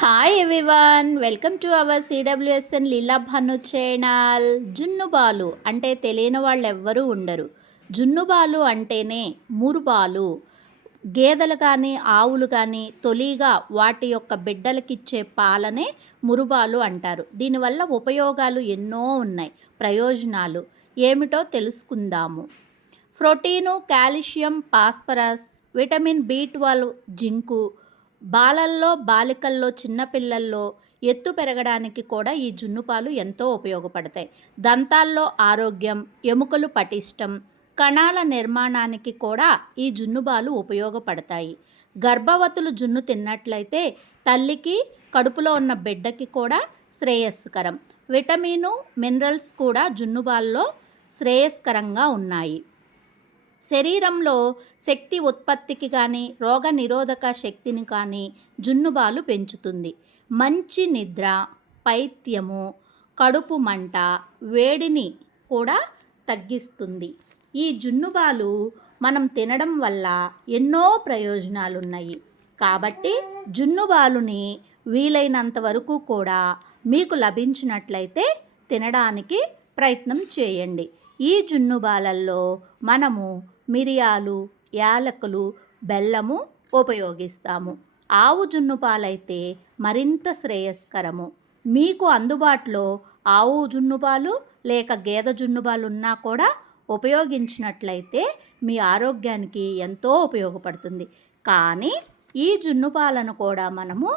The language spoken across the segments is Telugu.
Hi everyone, welcome to our CWSN Leela Bhanu channel. జున్నుబాలు అంటే తెలియని వాళ్ళు ఎవ్వరూ ఉండరు. జున్నుబాలు అంటేనే మురుబాలు. గేదెలు కానీ ఆవులు కానీ తొలిగా వాటి యొక్క బిడ్డలకిచ్చే పాలనే మురుబాలు అంటారు. దీనివల్ల ఉపయోగాలు ఎన్నో ఉన్నాయి, ప్రయోజనాలు ఏమిటో తెలుసుకుందాము. ప్రోటీను, కాల్షియం, ఫాస్ఫరస్, విటమిన్ బి12, జింకు, బాలల్లో బాలికల్లో చిన్నపిల్లల్లో ఎత్తు పెరగడానికి కూడా ఈ జున్నుపాలు ఎంతో ఉపయోగపడతాయి. దంతాల్లో ఆరోగ్యం, ఎముకలు పటిష్టం, కణాల నిర్మాణానికి కూడా ఈ జున్నుబాలు ఉపయోగపడతాయి. గర్భవతులు జున్ను తిన్నట్లయితే తల్లికి, కడుపులో ఉన్న బిడ్డకి కూడా శ్రేయస్కరం. విటమిను, మినరల్స్ కూడా జున్నుబాల్లో శ్రేయస్కరంగా ఉన్నాయి. శరీరంలో శక్తి ఉత్పత్తికి కానీ రోగ నిరోధక శక్తిని కానీ జున్నుబాలు పెంచుతుంది. మంచి నిద్ర, పైత్యము, కడుపు మంట, వేడిని కూడా తగ్గిస్తుంది. ఈ జున్నుబాలు మనం తినడం వల్ల ఎన్నో ప్రయోజనాలు ఉన్నాయి. కాబట్టి జున్నుబాలుని వీలైనంత వరకు కూడా మీకు లభించినట్లయితే తినడానికి ప్రయత్నం చేయండి. ఈ జున్నుబాలల్లో మనము మిరియాలు, యాలకులు, బెల్లము ఉపయోగిస్తాము. ఆవు జున్ను పాలైతే మరింత శ్రేయస్కరము. మీకు అందుబాటులో ఆవు జున్నుపాలు లేక గేదె జున్నుపాలు ఉన్నా కూడా ఉపయోగించినట్లయితే మీ ఆరోగ్యానికి ఎంతో ఉపయోగపడుతుంది. కానీ ఈ జున్నుపాలను కూడా మనము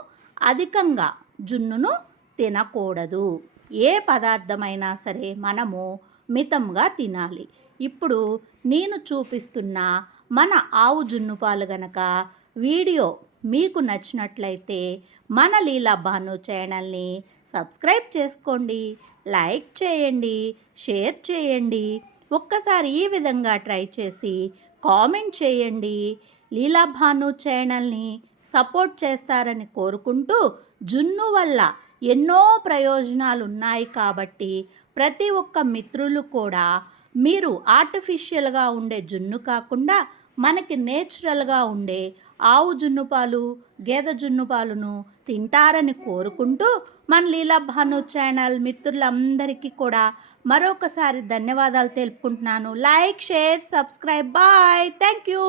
అధికంగా జున్నును తినకూడదు. ఏ పదార్థమైనా సరే మనము మితంగా తినాలి. ఇప్పుడు నేను చూపిస్తున్న మన ఆవు జున్నుపాలు గనక వీడియో మీకు నచ్చినట్లయితే మన లీలా భాను ఛానల్ని సబ్స్క్రైబ్ చేసుకోండి, లైక్ చేయండి, షేర్ చేయండి. ఒక్కసారి ఈ విధంగా ట్రై చేసి కామెంట్ చేయండి. లీలా భాను ఛానల్ని సపోర్ట్ చేస్తారని కోరుకుంటూ, జున్ను వల్ల ఎన్నో ప్రయోజనాలు ఉన్నాయి కాబట్టి ప్రతి ఒక్క మిత్రులు కూడా మీరు ఆర్టిఫిషియల్గా ఉండే జున్ను కాకుండా మనకి నేచురల్గా ఉండే ఆవు జున్నుపాలు, గేదె జున్నుపాలును తింటారని కోరుకుంటూ, మన లీలా భాను ఛానల్ మిత్రులందరికీ కూడా మరొకసారి ధన్యవాదాలు తెలుపుకుంటున్నాను. Like, share, subscribe. Bye. Thank you.